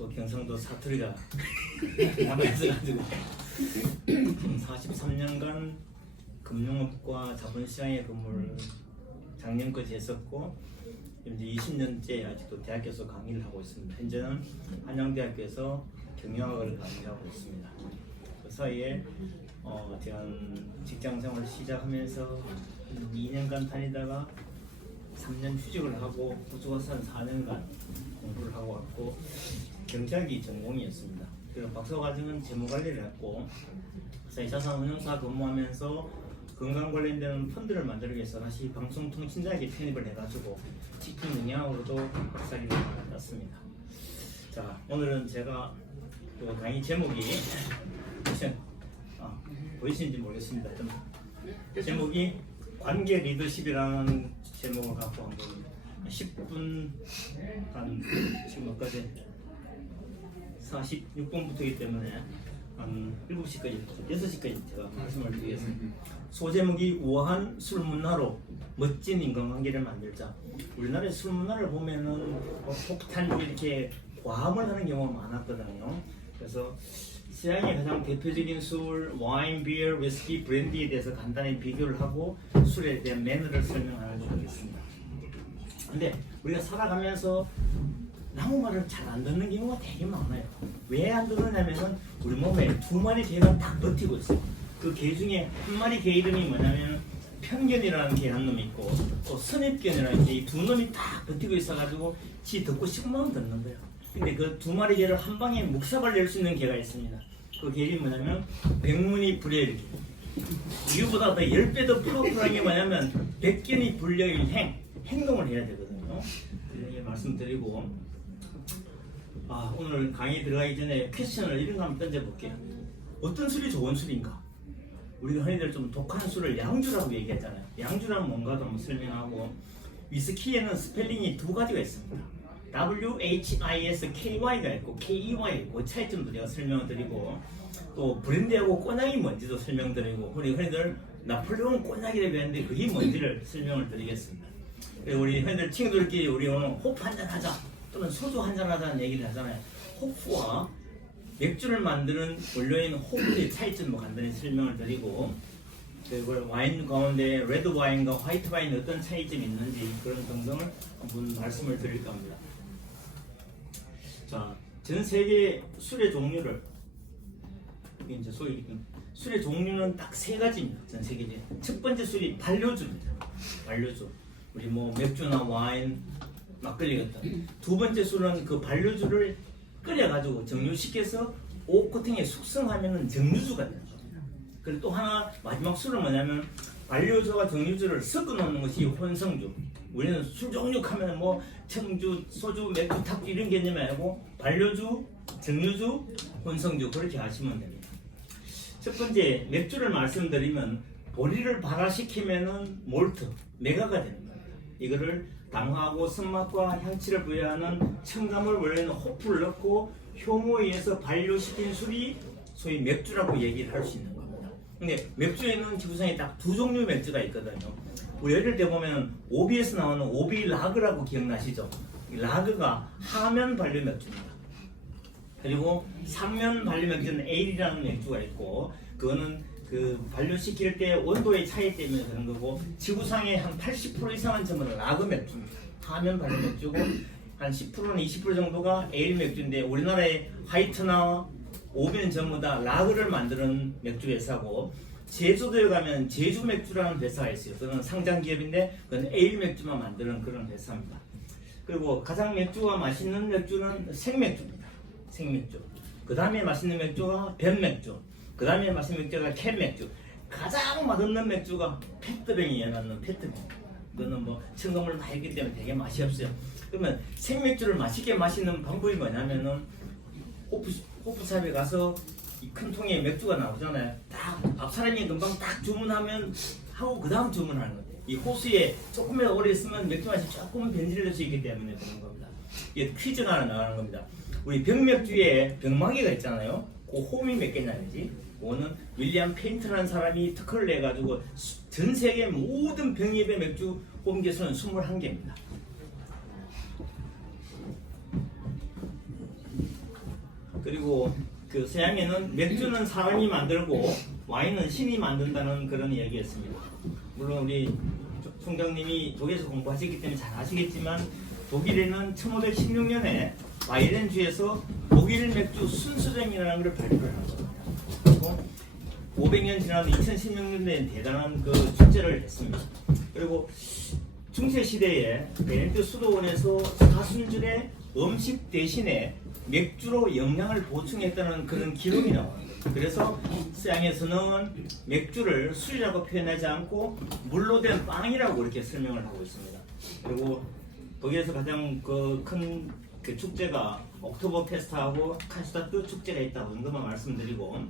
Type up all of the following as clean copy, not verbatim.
또 경상도 사투리가 남아있어가지고 43년간 금융업과 자본시장의 근무를 작년까지 했었고 이제 20년째 아직도 대학교에서 강의를 하고 있습니다. 현재는 한양대학교에서 경영학을 강의하고 있습니다. 그 사이에 제가 직장생활을 시작하면서 2년간 다니다가 3년 휴직을 하고 호주에서 한 4년간 공부를 하고 왔고 경제학이 전공이었습니다. 그리고 박사과정은 재무관리를 했고 자산운용사 근무하면서 건강 관련된 펀드를 만들기 위해서 다시 방송통신사에게 편입을 해가지고 치킨 영양으로도 박사학위를 받았습니다. 자, 오늘은 제가 그 강의 제목이 보이시는지 모르겠습니다. 제목이 관계 리더십이라는 제목을 갖고 한번 10분 한 지금 몇까지 46분부터이기 때문에 한 7시까지 6시까지 제가 말씀을 드리겠습니다. 소제목이 우아한 술문화로 멋진 인간관계를 만들자. 우리나라의 술문화를 보면은 폭탄 이렇게 과음을 하는 경우가 많았거든요. 그래서 서양의 가장 대표적인 술, 와인, 비어, 위스키, 브랜디에 대해서 간단히 비교를 하고 술에 대한 매너를 설명하도록 하겠습니다. 근데 우리가 살아가면서 한국말을 잘 안 듣는 경우가 되게 많아요. 왜 안 듣느냐면은 우리 몸에 두 마리 개가 딱 버티고 있어요. 그 개 중에 한 마리 개 이름이 뭐냐면 편견이라는 개 한 놈이 있고 또 선입견이라는 개, 이 두 놈이 딱 버티고 있어가지고 지 듣고 싶으면 듣는 거예요. 근데 그 두 마리 개를 한 방에 묵사발 낼 수 있는 개가 있습니다. 그 개이 뭐냐면 백문이 불여일개. 이거보다 더 10배 더 파워풀한 게 뭐냐면 백견이 불여일 행동을 해야 되거든요. 이렇게 말씀드리고 오늘 강의 들어가기 전에 퀘스천을 이런 거 한번 던져볼게요. 어떤 술이 좋은 술인가? 우리가 흔히들 좀 독한 술을 양주라고 얘기하잖아요. 양주란 뭔가도 한번 설명하고 위스키에는 스펠링이 두 가지가 있습니다. WHISKY가 있고 KEY 그 차이점도 제가 설명을 드리고 또 브랜디하고 꼬냑이 뭔지도 설명드리고 우리 흔히들 나폴레옹 꼬냑이라고 하는데 그게 뭔지를 설명을 드리겠습니다. 우리 흔히들 친구들끼리 우리 오늘 호프 한잔 하자 또는 소주 한잔 하자는 얘기를 하잖아요. 호프와 맥주를 만드는 원료인 호프의 차이점을 간단히 설명을 드리고 그리고 와인 가운데 레드 와인과 화이트 와인 어떤 차이점이 있는지 그런 등등을 한번 말씀을 드릴 겁니다. 자, 전 세계 술의 종류를 이제 술의 종류는 딱 세 가지입니다. 전 세계에 첫 번째 술이 발효주입니다. 발효주. 우리 뭐 맥주나 와인, 막걸리 같은. 두 번째 술은 그 발효주를 끓여가지고 정류시켜서 오코팅에 숙성하면은 정류주가 되는 겁니다. 그리고 또 하나 마지막 술은 뭐냐면 발효주와 정류주를 섞어 놓는 것이 혼성주. 우리는 술 종류 하면 뭐 청주, 소주, 맥주, 탁주 이런 개념이 아니고 발효주, 정류주, 혼성주 그렇게 하시면 됩니다. 첫 번째 맥주를 말씀드리면 보리를 발화시키면은 몰트, 메가가 되는 겁니다. 이거를 당하고 쓴맛과 향취를 부여하는 첨가물 원래는 호프를 넣고 효모에 의해서 발효시킨 술이 소위 맥주라고 얘기를 할 수 있는 겁니다. 근데 맥주에는 지구상에 딱 두 종류 맥주가 있거든요. 우리 어릴 때 보면 오비에서 나오는 오비 라그라고 기억나시죠? 라그가 하면 발효 맥주입니다. 그리고 삼면 발효 맥주는 에일이라는 맥주가 있고 그거는 그 발효시킬 때 온도의 차이 때문에 그런 거고 지구상의 한 80% 이상은 전부 라그 맥주입니다. 하면 발효 맥주고 한 10%는 20% 정도가 에일 맥주인데 우리나라의 화이트나 오비는 전부 다 라그를 만드는 맥주 회사고 제주도에 가면 제주 맥주라는 회사가 있어요. 그건 상장 기업인데 그건 에일 맥주만 만드는 그런 회사입니다. 그리고 가장 맥주가 맛있는 맥주는 생맥주입니다. 생맥주. 그 다음에 맛있는 맥주가 변맥주. 그 다음에 맛있는 맥주가 캔맥주. 가장 맛없는 맥주가 페트병이에 맞는 페트병. 이거는 뭐 첨가물 많이 있기 때문에 되게 맛이 없어요. 그러면 생맥주를 맛있게 마시는 방법이 뭐냐면은 호프샵에 가서 이 큰 통에 맥주가 나오잖아요. 딱 앞사람이 금방 딱 주문하면 하고 그 다음 주문하는 거예요. 이 호수에 조금이라도 오래 있으면 맥주 맛이 조금은 변질될 수 있기 때문에 그런 겁니다. 이게 퀴즈가 하나 나가는 겁니다. 우리 병맥주에 병마개가 있잖아요. 그 홈이 몇 개냐지. 그거는 윌리엄 페인트라는 사람이 특허를 내가지고 전 세계 모든 병입의 맥주 홈 개수는 21개입니다. 그리고 그 서양에는 맥주는 사람이 만들고 와인은 신이 만든다는 그런 이야기였습니다. 물론 우리 총장님이 독일에서 공부하셨기 때문에 잘 아시겠지만 독일에는 1516년에 바이렌주에서 독일 맥주 순수령이라는 걸 발표를 한 겁니다. 그리고 500년 지난 2016년에 대단한 그 축제를 했습니다. 그리고 중세 시대에 베네디트 수도원에서 사순절에 음식 대신에 맥주로 영양을 보충했다는 그런 기록이 나옵니다. 그래서 서양에서는 맥주를 술이라고 표현하지 않고 물로 된 빵이라고 이렇게 설명을 하고 있습니다. 그리고 독일에서 가장 큰 축제가 옥토버 페스트하고 칸슈타트 축제가 있다고 정도만 말씀드리고,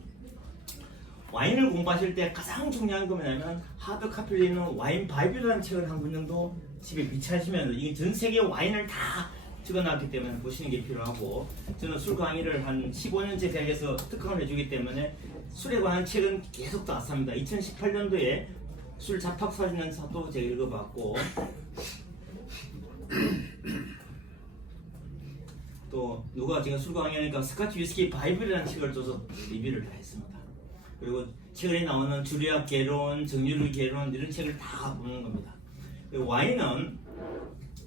와인을 공부하실 때 가장 중요한 거 뭐냐면 하드 카필리는 와인 바이블이라는 책을 한 권 정도 집에 비치하시면, 이게 전 세계 와인을 다 찍어놨기 때문에 보시는 게 필요하고, 저는 술 강의를 한 15년째 대학에서 특강을 해주기 때문에 술에 관한 책은 계속 나왔습니다. 2018년도에 술 잡학사진연사도 제가 읽어봤고, 또 누가 제가 술 강의하니까 스카치 위스키 바이블이라는 책을 줘서 리뷰를 다 했습니다. 그리고 최근에 나오는 주류학 개론, 정유류 개론 이런 책을 다 보는 겁니다. 와인은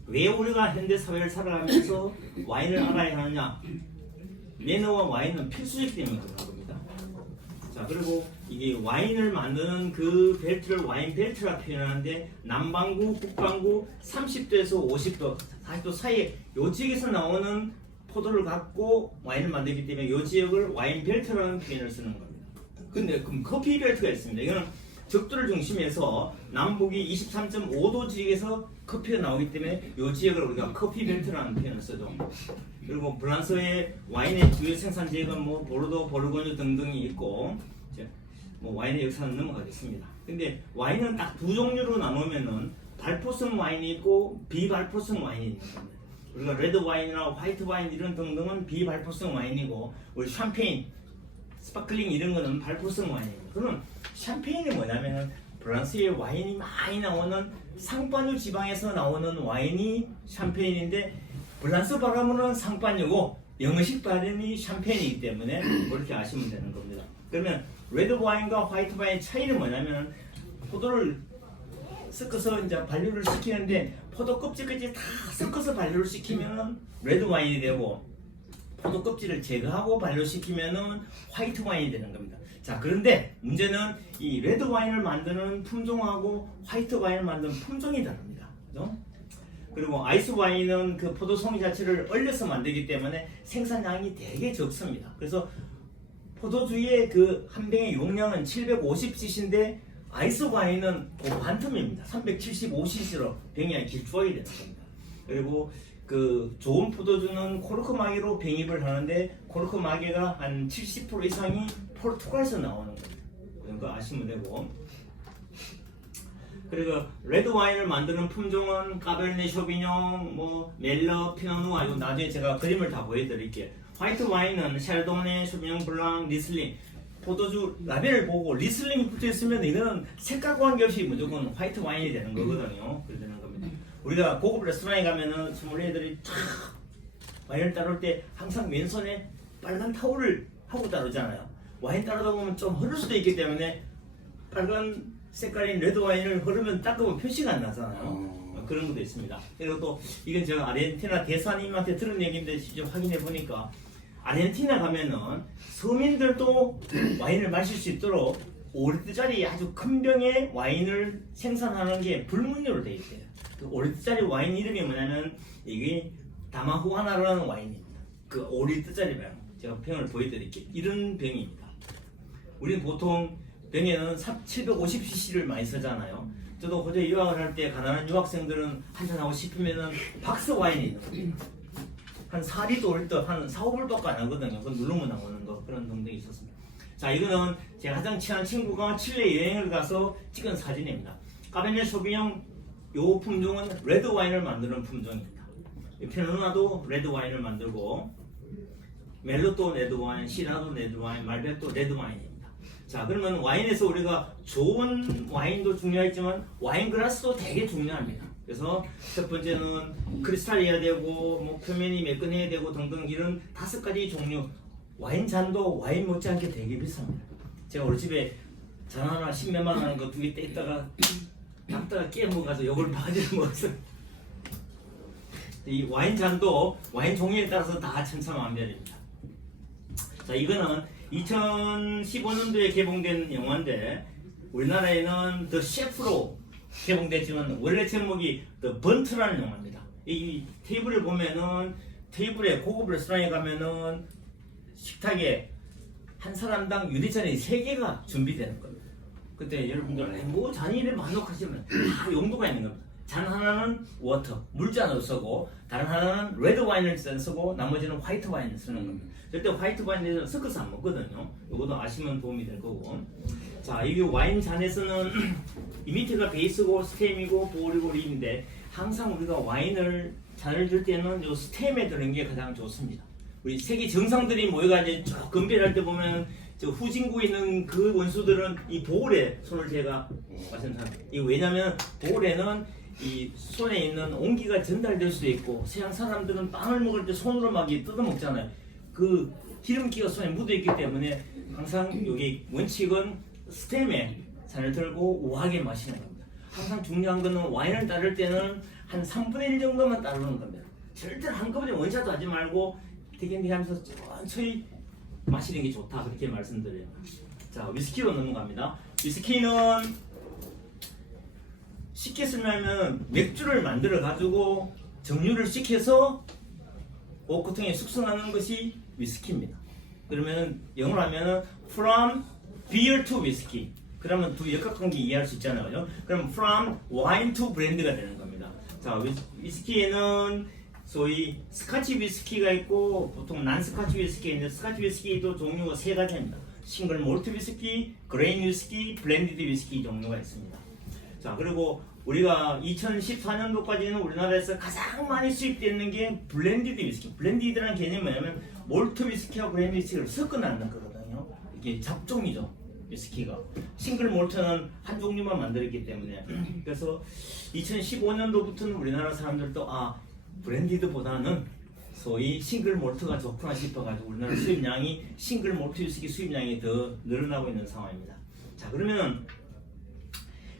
왜 우리가 현대 사회를 살아가면서 와인을 알아야 하느냐? 매너와 와인은 필수이기 때문에 그런 겁니다. 자, 그리고 이게 와인을 만드는 그 벨트를 와인 벨트라 표현하는데, 남반구, 북반구 30도에서 50도, 40도 사이에 요 지역에서 나오는 포도를 갖고 와인을 만들기 때문에 요 지역을 와인 벨트라는 표현을 쓰는 겁니다. 근데 그럼 커피 벨트가 있습니다. 이거는 적도를 중심에서 남북이 23.5도 지역에서 커피가 나오기 때문에 이 지역을 우리가 커피 벨트라는 표현을 쓰죠. 그리고 프랑스의 와인의 주요 생산 지역은 뭐 보르도, 보르고뉴 등등이 있고, 뭐 와인의 역사는 넘어가겠습니다. 근데 와인은 딱 두 종류로 나누면은 발포성 와인이 있고 비발포성 와인이 있는 겁니다. 우리가 레드 와인이나 화이트 와인 이런 등등은 비발포성 와인이고, 우리 샴페인, 스파클링 이런 거는 발포성 와인입니다. 그러면 샴페인이 뭐냐면 프랑스의 와인이 많이 나오는 상파뉴 지방에서 나오는 와인이 샴페인인데, 프랑스 발음으로는 상파뉴고 영어식 발음이 샴페인이기 때문에 그렇게 아시면 되는 겁니다. 그러면 레드 와인과 화이트 와인의 차이는 뭐냐면, 포도를 섞어서 이제 발효를 시키는데 포도 껍질까지 다 섞어서 발효를 시키면 레드 와인이 되고, 포도 껍질을 제거하고 발효시키면은 화이트 와인이 되는 겁니다. 자, 그런데 문제는 이 레드 와인을 만드는 품종하고 화이트 와인을 만드는 품종이 다릅니다. 그죠? 그리고 아이스 와인은 그 포도 송이 자체를 얼려서 만들기 때문에 생산량이 되게 적습니다. 그래서 포도주의 그 한 병의 용량은 750cc인데 아이스 와인은 그 반틈입니다. 375cc로 병이 길쭉하게 되는 겁니다. 그리고 그 좋은 포도주는 코르크 마개로 병입을 하는데, 코르크 마개가 한 70% 이상이 포르투갈에서 나오는 겁니다. 그거 아시면 되고, 그리고 레드 와인을 만드는 품종은 까베르네 쇼비뇽, 뭐 멜러, 피노누아, 이거 나중에 제가 그림을 다 보여드릴게요. 화이트 와인은 샤르도네, 쇼비뇽 블랑, 리슬링. 포도주 라벨을 보고 리슬링이 붙어 있으면 이거는 색깔 관계없이 무조건 화이트 와인이 되는 거거든요. 그렇게 되는 겁니다. 우리가 고급 레스토랑에 가면은 소믈리에들이 탁 와인을 따를 때 항상 왼손에 빨간 타올을 하고 따르잖아요. 와인 따르다 보면 좀 흐를 수도 있기 때문에 빨간 색깔인 레드 와인을 흐르면 닦으면 표시가 안 나잖아요. 그런 것도 있습니다. 그리고 또 이건 제가 아르헨티나 대사님한테 들은 얘기인데 직접 확인해 보니까, 아르헨티나 가면은 서민들도 와인을 마실 수 있도록 5리터짜리 아주 큰 병의 와인을 생산하는 게 불문율로 되어 있어요. 그 5리터짜리 와인 이름이 뭐냐면 이게 다마후아나라는 와인입니다. 그 5리터짜리 병, 제가 병을 보여드릴게요. 이런 병입니다. 우리는 보통 병에는 750cc를 많이 쓰잖아요. 저도 호주에 유학을 할 때 가난한 유학생들은 한잔하고 싶으면은 박스 와인이 있는 겁니다. 한 4리터 올 때 한 4, 5불밖에 안 하거든요. 그건 누르면 나오는 거, 그런 등등이 있었습니다. 자, 이거는 제가 가장 친한 친구가 칠레 여행을 가서 찍은 사진입니다. 까베르네 쇼비뇽 요 품종은 레드 와인을 만드는 품종입니다. 피노누아도 레드 와인을 만들고, 멜로또 레드 와인, 시라도 레드 와인, 말베토 레드 와인입니다. 자, 그러면 와인에서 우리가 좋은 와인도 중요하지만 와인 그라스도 되게 중요합니다. 그래서 첫 번째는 크리스탈이어야 되고, 뭐 표면이 매끈해야 되고 등등 이런 5가지 종류. 와인 잔도 와인 못지않게 되게 비쌉니다. 제가 우리 집에 잔 하나 10몇만 원 하는 거 2개 떼다가 닦다가 깨먹어서 요걸 바지를 먹었어요. 이 와인 잔도 와인 종류에 따라서 다 천차만별입니다. 자, 이거는 2015년도에 개봉된 영화인데 우리나라에는 더 셰프로 개봉됐지만 원래 제목이 더 번트라는 영화입니다. 이 테이블을 보면은 테이블에 고급 레스토랑에 가면은 식탁에 한 사람당 유리잔이 3개가 준비되는 겁니다. 그때 여러분들 뭐 잔이 이래 만족하시면 다 용도가 있는 겁니다. 잔 하나는 워터, 물잔으로 쓰고 다른 하나는 레드 와인을 쓰고 나머지는 화이트 와인을 쓰는 겁니다. 절대 화이트 와인에서 섞어서 안 먹거든요. 이것도 아시면 도움이 될 거고. 자, 이게 와인 잔에서는 이 밑에가 베이스고 스템이고 볼이고 립인데 항상 우리가 와인을 잔을 들 때는 요 스템에 드는 게 가장 좋습니다. 우리 세계 정상들이 모여가지고 쭉 건배할 때 보면 저 후진국에 있는 그 원수들은 이 볼에 손을 제가 말씀드립니다. 이 왜냐면 볼에는 이 손에 있는 온기가 전달될 수도 있고 서양 사람들은 빵을 먹을 때 손으로 막 뜯어 먹잖아요. 그 기름기가 손에 묻어 있기 때문에 항상 여기 원칙은 스템에 잔을 들고 우아하게 마시는 겁니다. 항상 중요한 거는 와인을 따를 때는 한 3분의 1 정도만 따르는 겁니다. 절대로 한꺼번에 원샷도 하지 말고 되게 하면서 천천히 마시는 게 좋다 그렇게 말씀드려요. 자, 위스키로 넘어갑니다. 위스키는 쉽게 설명하면 맥주를 만들어 가지고 정류를 시켜서 오크통에 숙성하는 것이 위스키입니다. 그러면 영어로 하면은 from beer to whiskey. 그러면 두 역학관계 이해할 수 있잖아요. 그죠? 그럼 from wine to brand가 되는 겁니다. 자, 위스키에는 소위 스카치 위스키가 있고 보통 난 스카치 위스키가 있는데 스카치 위스키도 종류가 3가지입니다. 싱글 몰트 위스키, 그레인 위스키, 블렌디드 위스키 종류가 있습니다. 자, 그리고 우리가 2014년도까지는 우리나라에서 가장 많이 수입되는 게 블렌디드 위스키. 블렌디드라는 개념이 뭐냐면 몰트 위스키와 그레인 위스키를 섞어 놨는 거거든요. 이게 잡종이죠. 위스키가. 싱글 몰트는 한 종류만 만들었기 때문에. 그래서 2015년도부터는 우리나라 사람들도 브랜디드보다는 소위 싱글 몰트가 좋구나 싶어가지고 우리나라 수입량이 싱글 몰트 위스키 수입량이 더 늘어나고 있는 상황입니다. 자, 그러면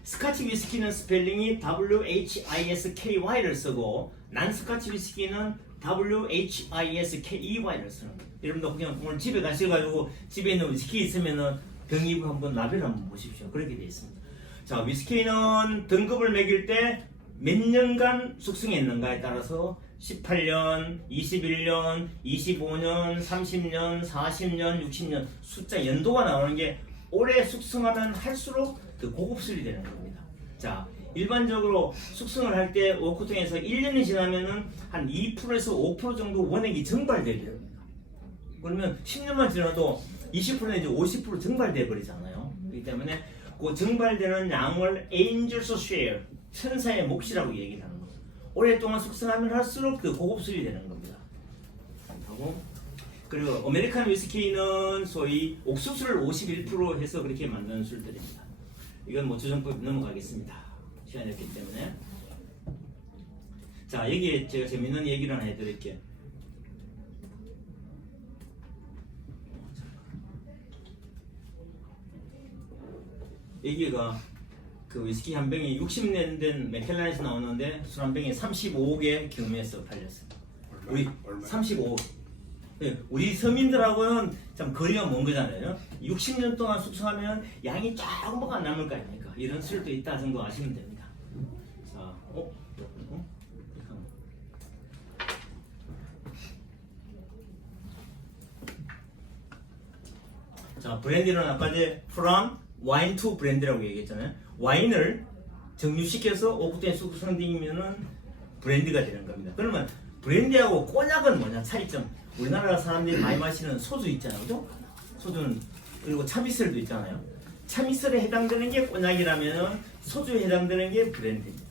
스카치 위스키는 스펠링이 WHISKY를 쓰고 난 스카치 위스키는 WHISKEY를 쓰는 거예요. 여러분도 그냥 오늘 집에 가셔가지고 집에 있는 위스키 있으면은 병입을 한번 라벨을 한번 보십시오. 그렇게 되어 있습니다. 자, 위스키는 등급을 매길 때 몇 년간 숙성했는가에 따라서 18년, 21년, 25년, 30년, 40년, 60년 숫자 연도가 나오는 게 오래 숙성하면 할수록 더 고급술이 되는 겁니다. 자, 일반적으로 숙성을 할 때 오크통에서 1년이 지나면은 한 2%에서 5% 정도 원액이 증발되게 됩니다. 그러면 10년만 지나도 20% 내지 50% 증발돼 버리잖아요. 그렇기 때문에 그 증발되는 양을 Angels Share, 천사의 몫이라고 얘기를 하는 거죠. 오랫동안 숙성하면 할수록 더 고급술이 되는 겁니다. 그리고 아메리칸 위스키는 소위 옥수수를 51% 해서 그렇게 만드는 술들입니다. 이건 뭐 주정법 넘어가겠습니다. 시간이 없기 때문에. 자, 여기에 제가 재밌는 얘기를 하나 해드릴게요. 여기가 그 위스키 한 병이 60년 된 맥켈란에서 나오는데 술 한 병에 35억에 경매에서 팔렸습니다. 우리 35억. 우리 서민들하고는 참 거리가 먼 거잖아요. 60년 동안 숙성하면 양이 조금밖에 안 남을 거 아닙니까? 이런 술도 있다 정도 아시면 됩니다. 자, 자, 브랜디는 아까 이제 from wine to brand라고 얘기했잖아요. 와인을 정류시켜서 오크통에 숙성되면은 브랜디가 되는 겁니다. 그러면 브랜디하고 꼬냑은 뭐냐 차이점? 우리나라 사람들이 많이 마시는 소주 있잖아요, 그죠? 소주는 그리고 참이슬도 있잖아요. 참이슬에 해당되는 게 꼬냑이라면은 소주에 해당되는 게 브랜디입니다.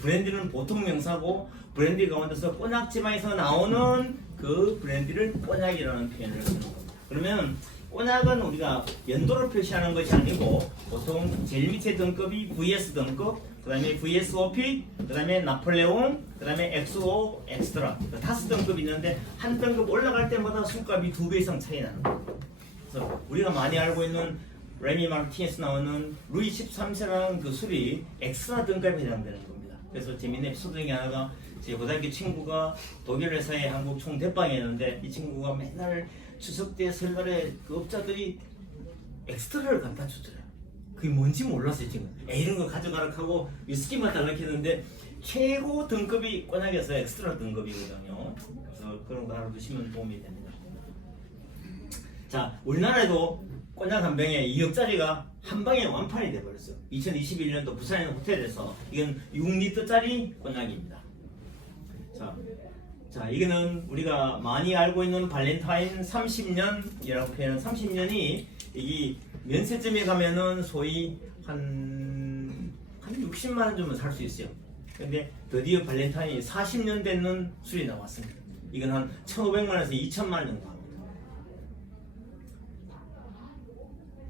브랜디는 보통 명사고 브랜디 가운데서 꼬냑 지방에서 나오는 그 브랜디를 꼬냑이라는 표현을 쓰는 겁니다. 그러면 꼬냑은 우리가 연도를 표시하는 것이 아니고 보통 제일 밑에 등급이 VS 등급, 그 다음에 VSOP, 그 다음에 나폴레옹, 그 다음에 XO, 엑스트라 5등급이 있는데 한 등급 올라갈 때마다 술값이 2배 이상 차이 나는 거예요. 그래서 우리가 많이 알고 있는 레미 마르티네스 나오는 루이 13세라는 그 술이 엑스트라 등급에 해당되는 겁니다. 그래서 재밌는 에피소드 중에 하나가 제 고등학교 친구가 독일 회사에 한국 총 대빵이 했는데 이 친구가 맨날 추석 때 설날에 그 업자들이 엑스트라를 갖다 주더래요. 그게 뭔지 몰랐어요 지금. 이런 거 가져가라 하고 위스키만 달라 했는데 최고 등급이 꼬냑에서 엑스트라 등급이거든요. 그래서 그런 거 알아두시면 도움이 됩니다. 자, 우리나라에도 꼬냑 한 병에 2억짜리가 한 방에 완판이 돼버렸어요. 2021년도 부산에 있는 호텔에서 이건 6리터짜리 꼬냑입니다. 자, 이거는 우리가 많이 알고 있는 발렌타인 30년이라고 표현한 30년이 이 면세점에 가면은 소위 한 60만 원 주면 살 수 있어요. 근데 드디어 발렌타인이 40년 되는 술이 나왔습니다. 이건 한 1,500만 원에서 2,000만 원 정도 합니다.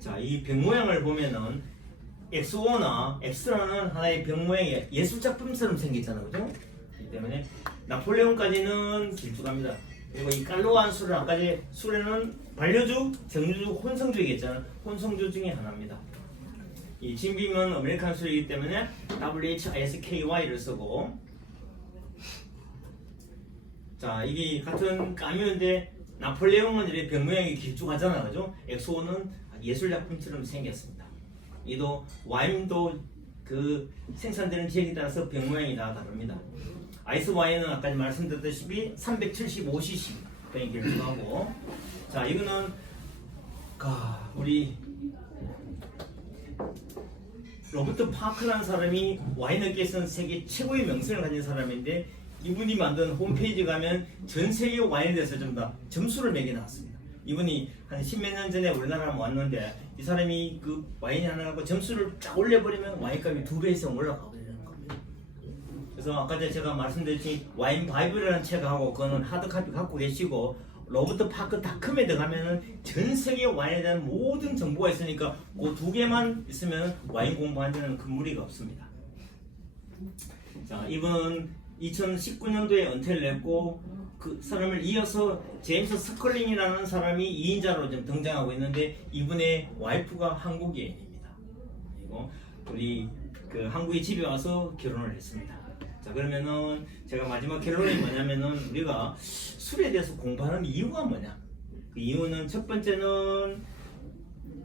자, 이 병 모양을 보면은 XO나 엑스트라는 하나의 병 모양이 예술작품처럼 생겼잖아요. 그죠? 때문에 나폴레옹까지는 길쭉합니다. 그리고 이 깔로한 술은 아까 전에 술에는 반려주, 정류주, 혼성주이겠잖아요. 혼성주 중에 하나입니다. 이 진빔은 아메리칸 술이기 때문에 WHISKY를 쓰고, 자, 이게 같은 까뮤인데 나폴레옹은 이렇게 병 모양이 길쭉하잖아요. 그죠? 엑소는 예술작품처럼 생겼습니다. 이도 와인도 그 생산되는 지역에 따라서 병 모양이 다 다릅니다. 아이스 와인은 아까 말씀드렸다시피 375cc 병이 길쭉하고, 자, 이거는 우리 로버트 파크라는 사람이 와인업계에서는 세계 최고의 명성을 가진 사람인데 이분이 만든 홈페이지 가면 전 세계 와인에 대해서 좀 다 점수를 매겨놨습니다. 이분이 한 10몇 년 전에 우리나라 왔는데 이 사람이 그 와인이 하나 갖고 점수를 쫙 올려버리면 와인값이 2배 이상 올라가고 이러는 겁니다. 그래서 아까 제가 말씀드렸지 와인 바이블이라는 책하고 그거는 하드카피 갖고 계시고 로버트 파크닷컴에 들어가면은 전 세계 와인에 대한 모든 정보가 있으니까 그 2개만 있으면 와인 공부하는 데는 큰 무리가 없습니다. 자, 이분은 2019년도에 은퇴를 했고 그 사람을 이어서 제임스 스컬링이라는 사람이 2인자로 좀 등장하고 있는데 이분의 와이프가 한국인입니다. 그리고 우리 그 한국에 집에 와서 결혼을 했습니다. 자, 그러면은 제가 마지막 결론이 뭐냐면은 우리가 술에 대해서 공부하는 이유가 뭐냐? 그 이유는 첫 번째는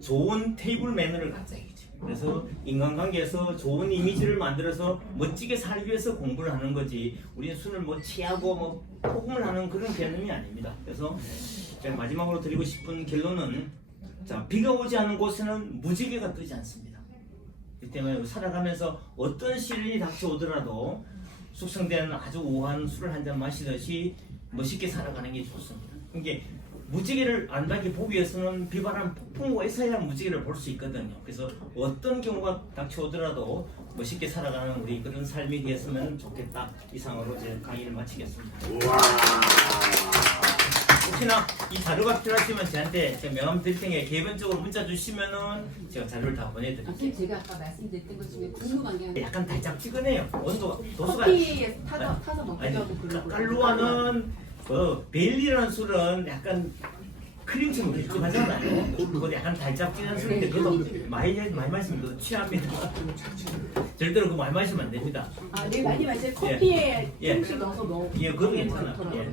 좋은 테이블 매너를 갖자이죠. 그래서 인간관계에서 좋은 이미지를 만들어서 멋지게 살기 위해서 공부를 하는 거지 우리는 술을 뭐 취하고 뭐 폭음을 하는 그런 개념이 아닙니다. 그래서 제가 마지막으로 드리고 싶은 결론은 자, 비가 오지 않은 곳에는 무지개가 뜨지 않습니다. 이 때문에 살아가면서 어떤 시련이 닥쳐오더라도 숙성된 아주 우아한 술을 한 잔 마시듯이 멋있게 살아가는 게 좋습니다. 그러니까 무지개를 안다기 보기 위해서는 비바람 폭풍우가 있어야 무지개를 볼 수 있거든요. 그래서 어떤 경우가 닥쳐오더라도 멋있게 살아가는 우리 그런 삶이 되었으면 좋겠다. 이상으로 제 강의를 마치겠습니다. 우와. 혹시나 이 자료가 필요하시면 저한테 제가 명함 드릴 테니까 개별적으로 문자 주시면은 제가 자료를 다 보내드릴게요. 선생님 제가 아까 말씀드렸던 것 중에 궁금한 게 하나. 약간 달짝지근해요. 온도가 도수가 커피에 타서 먹기도 하고 그러고. 깔루아는 베일리라는 술은 약간 크림처럼 길쭉하잖아요. 그거 약간 달짝지근한 술인데 그것도 많이 마시면 또 취합니다. 절대로 그거 많이 마시면 안 됩니다. 네 많이 마셔요. 커피에 예. 조금씩 넣어서 먹어. 예, 그거 괜찮아. 예.